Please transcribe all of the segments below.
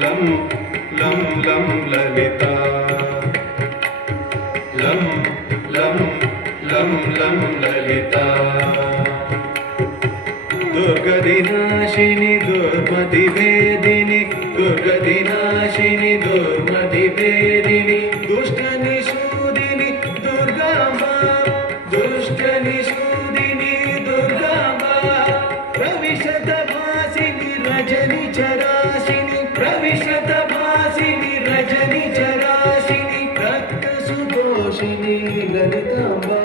लं लं लं ललिता लं लं लं लं ललिता दुर्गदिनाशिनि दुर्मतिभेदिनि दुर्गदिनाशिनि दुर्मतिभेदिनि दुष्टनिषूदिनि दुर्गाम्बा दुष्टनिषूदिनि दुर्गाम्बा प्रविशतभासिनि रजनिचराशिनि प्रविशतभासिनि रजनिचराशिनि रक्तसुतोषिनि ललिताम्बा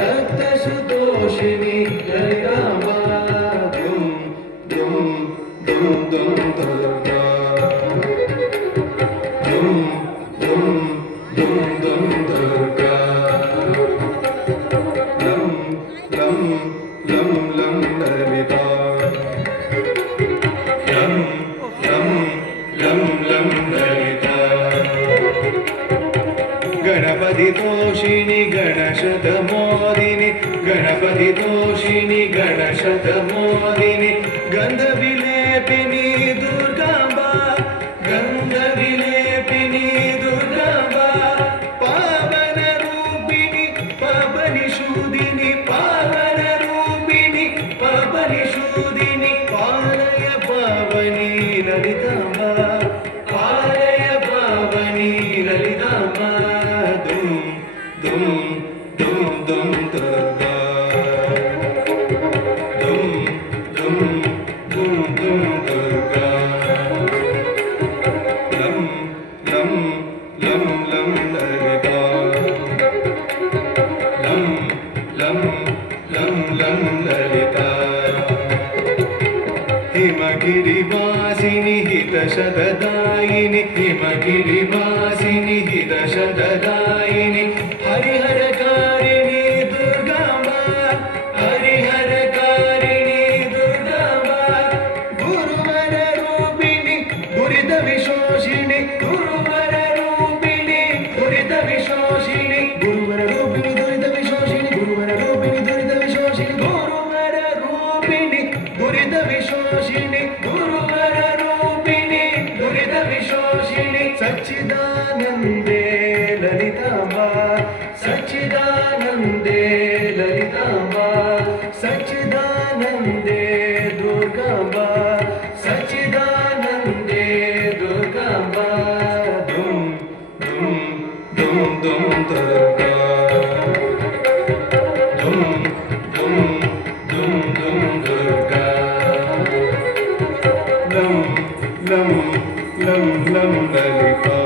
रक्तसुतोषिनि ललिताम्बा दुम दुर्गा दुम दुर्गा लं लं लं लं ललिता लं लं लं लं ललिता गणपतितोषिणि गणशतमोदिनि गणपतितोषिणि गणशतमोदिनि गन्धविलेपिनि दुर्गाम्बा गन्धविलेपिनि दुर्गाम्बा पावनरूपिणि पावनिषूदिनि पावनरूपिणि पावनिषूदिनि पालय पावनि ललिताम्बा पालय पावनि ललिताम्बा दुम दुम दुम दुम दुर्गा दुम दुम दुम दुम दुर्गा लं लं लं लं ललिता लं लं लं लं ललिता हिमगिरिवासिनि हितशतदायिनि हिमगिरिवासिनि हितशतदायिनि हरिहरकारिणि दुर्गाम्बा हरिहरकारिणि दुर्गाम्बा गुरुवररूपिणि दुरितविशोषिणि गुरुवररूपिणि दुरितविशोषिणि गुरुवररूपिणि दुरितविशोषिणि गुरुवररूपिणि दुरितविशोषिणि गुरुवररूपिणि दुरितविशोषिणि गुरुवररूपिणि दुरितविशोषिणि सच्चिदानन्दे ललिताम्बा सच्चिदानन्दे ललिताम्बा सच्चिदानन्दे दुर्गाम्बा सच्चिदानन्दे दुर्गाम्बा दुम दुम दुम दुम दुर्गा दुम दुम दुम दुम दुर्गा लं लं लं लं ललिता